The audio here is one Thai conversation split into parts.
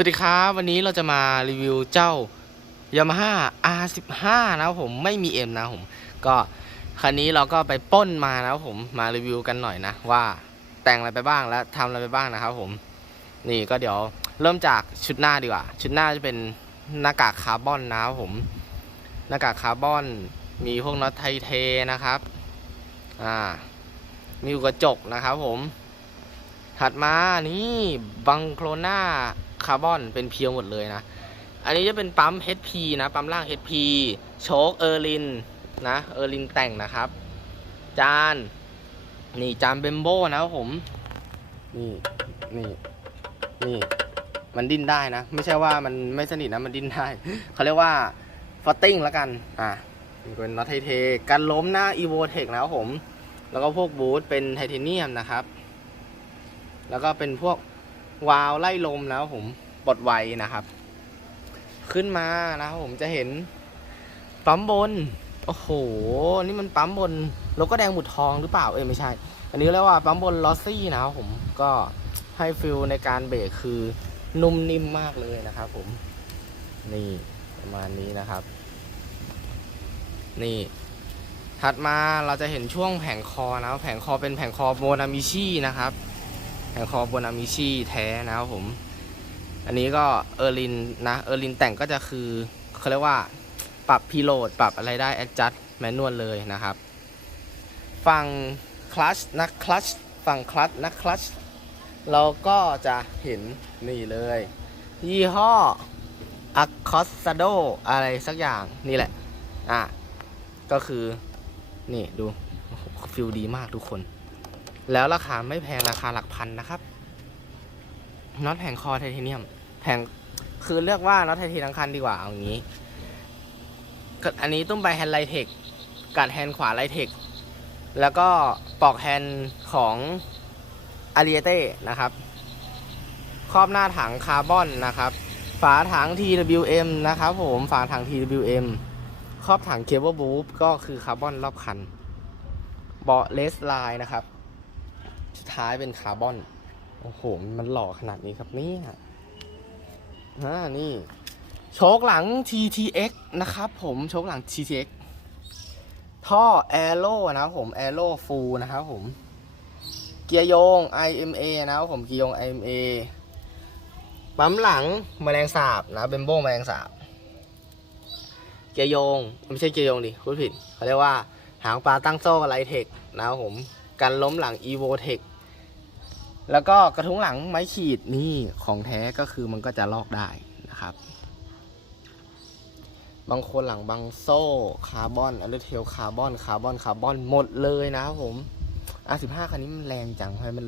สวัสดีครับ วันนี้เราจะมารีวิวเจ้า Yamaha R15 นะครับผมไม่มี M นะผมก็คันนี้เราก็ไปป้นมานะครับผมมารีวิวกันหน่อยนะว่าแต่งอะไรไปบ้างและทำอะไรไปบ้างนะครับผมนี่ก็เดี๋ยวเริ่มจากชุดหน้าดีกว่า ชุดหน้าจะเป็นหน้ากากคาร์บอนนะครับผมหน้ากากคาร์บอนมีพวกน็อตไทเทนะครับอ่ามีกระจกนะครับผมถัดมานี่บังโครนาาร์บอนเป็นเพียวหมดเลยนะ อันนี้จะเป็นปั๊ม HP นะ ปั๊มล่าง HP โชคเออร์ลินนะ เออร์ลินแต่งนะครับ จาน นี่จานเบมโบนะครับผม นี่นี่นี่ มันดิ้นได้นะ ไม่ใช่ว่ามันไม่สนิทนะ มันดิ้นได้ เขาเรียกว่าฟอตติ้งแล้วกัน อะเป็นน็อตไทเทกันล้มหน้า e v o t e c นะครับผม แล้วก็พวกบูทเป็นไทเทเนียมนะครับ แล้วก็เป็นพวก วาล์วไล่ลมนะครับผมปลดไวนะครับ ขึ้นมานะครับผมจะเห็นปั๊มบน โอ้โห นี่มันปั๊มบนโลโก้แดงหมุดทองหรือเปล่าเอ้ยไม่ใช่ อันนี้เรียกว่าปั๊มบนลอสซี่นะครับผมก็ให้ฟิลในการเบรกคือนุ่มนิ่มมากเลยนะครับผม นี่ประมาณนี้นะครับ นี่ ถัดมาเราจะเห็นช่วงแผงคอนะครับแผงคอเป็นแผงคอโบนามิชินะครับ แผงคอโบนามิชิแท้นะครับผม อันนี้ก็เออร์ลินนะเออร์ลินแต่งก็จะคือเขาเรียกว่าปรับพีโหลดปรับอะไรได้ adjust แมนนวลเลยนะครับ ฝั่งคลัชนะคลัชฝั่งคลัชนะคลัชเราก็จะเห็นนี่เลย ยี่ห้อ a c o s a d o อะไรสักอย่างนี่แหละ อะ ก็คือ นี่ดูฟิลดีมากทุกคน แล้วราคาไม่แพงราคาหลักพันนะครับน็อตแผงคอไทเทเนียม แผงคือเลือกว่าน็อตไทเททั้งคันดีกว่าเอางี้ อันนี้ตุ้มไปแฮนด์ไลเทคกัดแฮนด์ขวาไลเทคแล้วก็ปอกแฮนด์ของอาริเต้นะครับ ครอบหน้าถังคาร์บอนนะครับ ฝาถัง TWM นะครับผมฝาถัง TWM ครอบถังเคเบิลบูฟก็คือคาร์บอนรอบคัน เบาะเลสไลน์นะครับ สุดท้ายเป็นคาร์บอน โอ้โห มันหล่อขนาดนี้ครับเนี่ยอ่านี่โชคหลัง TTX นะครับ ผมโชคหลัง TTX ท่อ Aero นะครับผม Aero Full นะครับผม เกียร์โยง IMA นะครับผม เกียร์โยง IMA ปั๊มหลังแมลงสาบนะเบมโบแมลงสาบ เกียร์โยง ไม่ใช่เกียร์โยงดิพูดผิด เขาเรียกว่าหางปลาตั้งโซ่ไลเทคนะครับผม กันล้มหลัง evo tech แล้วก็กระทุ้งหลังไม้ขีดนี่ของแท้ก็คือมันก็จะลอกได้นะครับ บางคนหลังบางโซ่คาร์บอนอัลเทลคาร์บอนคาร์บอนคาร์บอนหมดเลยนะครับผม R15 คันนี้มันแรงจังทำไมมัน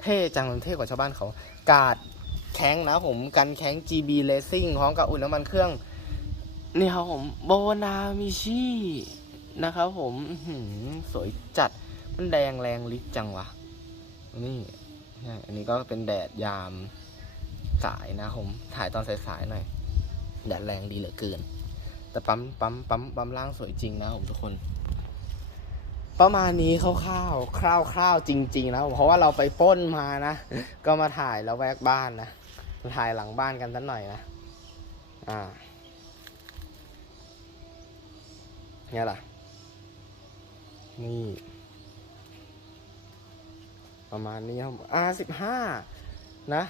เท่จังมันเท่กว่าชาวบ้านเขา กาดแข็งนะครับผมกันแข็ง GB Racing พร้อมกับอุ่นน้ำมันเครื่อง นี่ครับผมโบนามิชินะครับผมสวยจัด มันแดงแรงลิกจังวะ นี่อันนี้ก็เป็นแดดยามสายนะผม ถ่ายตอนสายๆหน่อย แดดแรงดีเหลือเกิน แต่ปั๊มปั๊มปั๊มปั๊มล่างสวยจริงนะผมทุกคน ประมาณนี้คร่าวๆคร่าวๆจริง ๆ นะเพราะว่าเราไปป้นมานะ ก็มาถ่ายแล้วแวกบ้านนะ ถ่ายหลังบ้านกันสักหน่อยนะ อ่าเนี่ยล่ะ นี่ ประมาณนี้ครับ R15 นะ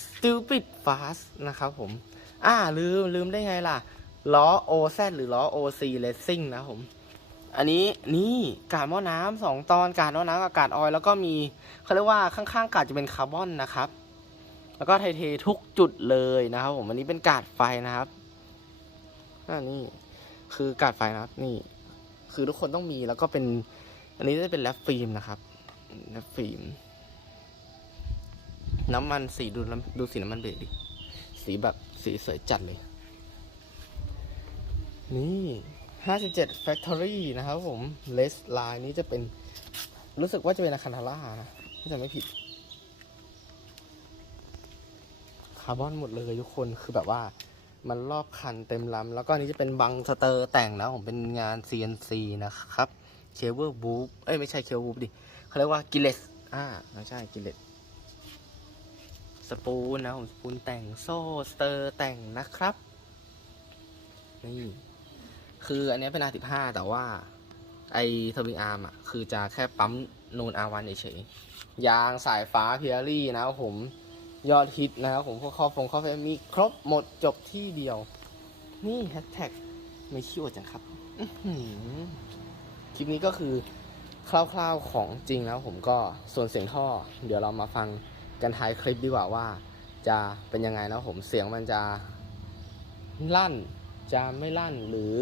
Stupid Fast นะครับผม อ่าลืมลืมได้ไงล่ะ ล้อ OZ หรือล้อ OC Racing นะผม อันนี้นี่กาดหม้อน้ำสองตอนกาดหม้อน้ำกับกาดออย แล้วก็มีเขาเรียกว่าข้างๆกาดจะเป็นคาร์บอนนะครับ แล้วก็ไทเททุกจุดเลยนะครับผม อันนี้เป็นกาดไฟนะครับอ่านี่คือกาดไฟนะครับ นี่ คือทุกคนต้องมีแล้วก็เป็น อันนี้จะเป็นแรปฟิล์มนะครับ แรปฟิล์มน้ำมันสีดูดูสีน้ำมันเบรกดิ สีแบบสีสวยจัดเลย นี่57 Factory นะครับผมเลสไลน์นี้จะเป็น รู้สึกว่าจะเป็นอาคันทาร่านะถ้าจะไม่ผิด คาร์บอนหมดเลยทุกคนคือแบบว่ามันรอบคันเต็มลำแล้วก็นนี้จะเป็นบังสเตอร์แต่งนะผมเป็นงาน CNC นะครับ เคเบิลบูฟเอ้ยไม่ใช่เคเบิลบูฟดิเขาเรียกว่ากิเลสอ่าไม่ใช่กิเลสสปูนนะผมสปูนแต่งโซ่สเตอร์แต่งนะครับนี่คืออันนี้เป็น R15 แต่ว่า ไอทวิงอาร์มอะ คือจะแค่ปั๊มนูน R1 เฉยยางสายฟ้าเพียรี่นะครับผมยอดฮิตนะครับผมพวกข้อฟงข้อเฟมีครบหมดจบที่เดียว นี่แฮชแท็กไม่คิดว่าจังครับ คลิปนี้ก็คือคร่าวๆของจริงแล้วผมก็ส่วนเสียงท่อ เดี๋ยวเรามาฟังกันท้ายคลิปดีกว่าว่า จะเป็นยังไงนะผมเสียงมันจะลั่นจะไม่ลั่นหรือ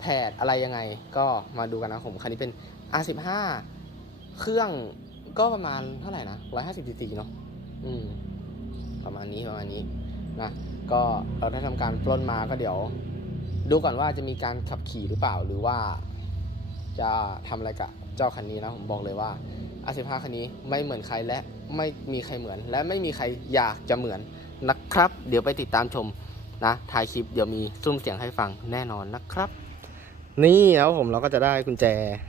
แผดอะไรยังไง ก็มาดูกันนะผมคันนี้เป็น R15 เครื่องก็ประมาณเท่าไหร่นะ150 cc เนาะอืม ประมาณนี้ประมาณนี้นะก็เราได้ทำการปล้นมาก็เดี๋ยว ดูก่อนว่าจะมีการขับขี่หรือเปล่าหรือว่า จะทำอะไรกับเจ้าคันนี้นะผมบอกเลยว่า R15 คันนี้ไม่เหมือนใครและไม่มีใครเหมือน และไม่มีใครอยากจะเหมือนนะครับ เดี๋ยวไปติดตามชมนะท้ายคลิปเดี๋ยวมีซุ้มเสียงให้ฟังแน่นอนนะครับ นี่แล้วผมเราก็จะได้กุญแจ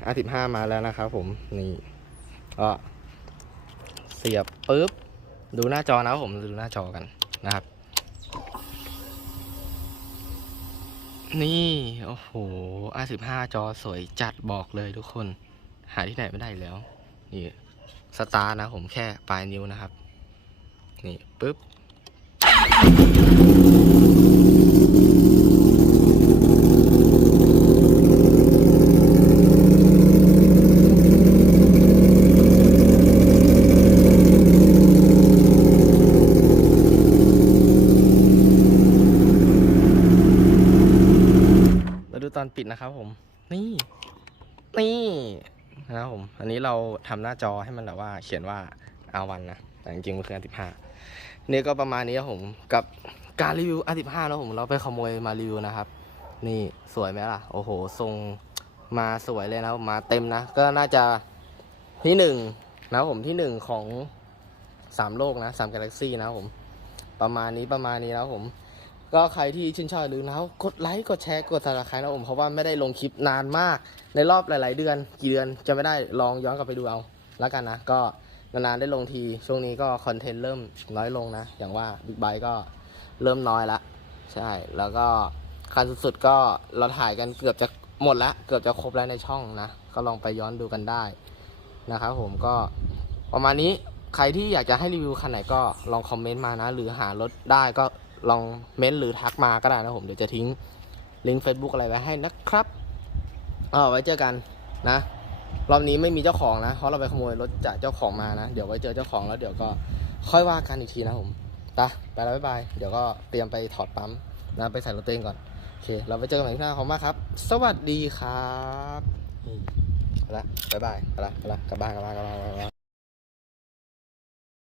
R15 มาแล้วนะครับผมนี่ก็เสียบปุ๊บดูหน้าจอนะครับผมดูหน้าจอกันนะครับ นี่ โอ้โห R15 จอสวยจัดบอกเลยทุกคน หาที่ไหนไม่ได้แล้ว นี่ สตาร์นะผมแค่ปลายนิ้วนะครับ นี่ปุ๊บ นะครับผม นี่ นี่นะครับผม อันนี้เราทำหน้าจอให้มันแบบว่า เขียนว่าอาวันนะ แต่จริงๆมันคืออา15นี่ก็ประมาณนี้ครับผม กับการรีวิวอา15แล้วผม เราไปขโมยมารีวิวนะครับ นี่สวยไหมล่ะ โอ้โห ทรงมาสวยเลยนะมาเต็มนะ ก็น่าจะที่หนึ่งนะครับผมที่หนึ่งของสามโลกนะสามกาแล็กซี่นะครับผม ประมาณนี้ประมาณนี้นะครับผม ก็ใครที่ชื่นชอบอย่าลืมนะครับกดไลค์กดแชร์กดซับสไครต์นะผมเพราะว่าไม่ได้ลงคลิปนานมาก ในรอบหลาย ๆ เดือน กี่เดือนจะไม่ได้ลองย้อนกลับไปดูเอาแล้วกันนะ ก็นานๆได้ลงทีช่วงนี้ก็คอนเทนต์เริ่มน้อยลงนะ อย่างว่าบิ๊กไบก็เริ่มน้อยละใช่แล้วก็คันสุดๆก็เราถ่ายกันเกือบจะหมดละเกือบจะครบแล้วในช่องนะ ก็ลองไปย้อนดูกันได้นะครับผมก็ประมาณนี้ใครที่อยากจะให้รีวิวคันไหนก็ลองคอมเมนต์มานะ หรือหารถได้ก็ ลองเม้นต์หรือทักมาก็ได้นะผมเดี๋ยวจะทิ้งลิงก์ Facebook อะไรไว้ให้นะครับเอาไว้เจอกันนะรอบนี้ไม่มีเจ้าของนะเพราะเราไปขโมยรถจากเจ้าของมานะ เดี๋ยวไว้เจอเจ้าของแล้วเดี๋ยวก็ค่อยว่ากันอีกทีนะผมไปไปแล้วบ๊ายบายเดี๋ยวก็เตรียมไปถอดปั๊มนะไปใส่รถตัวเองก่อนโอเค เราไปเจอกันใหม่ที่หน้าขอบคุณมากครับ สวัสดีครับอืมไปละบ๊ายบายไปละไปละกลับบ้านกลับบ้านกลับบ้านกลับบ้าน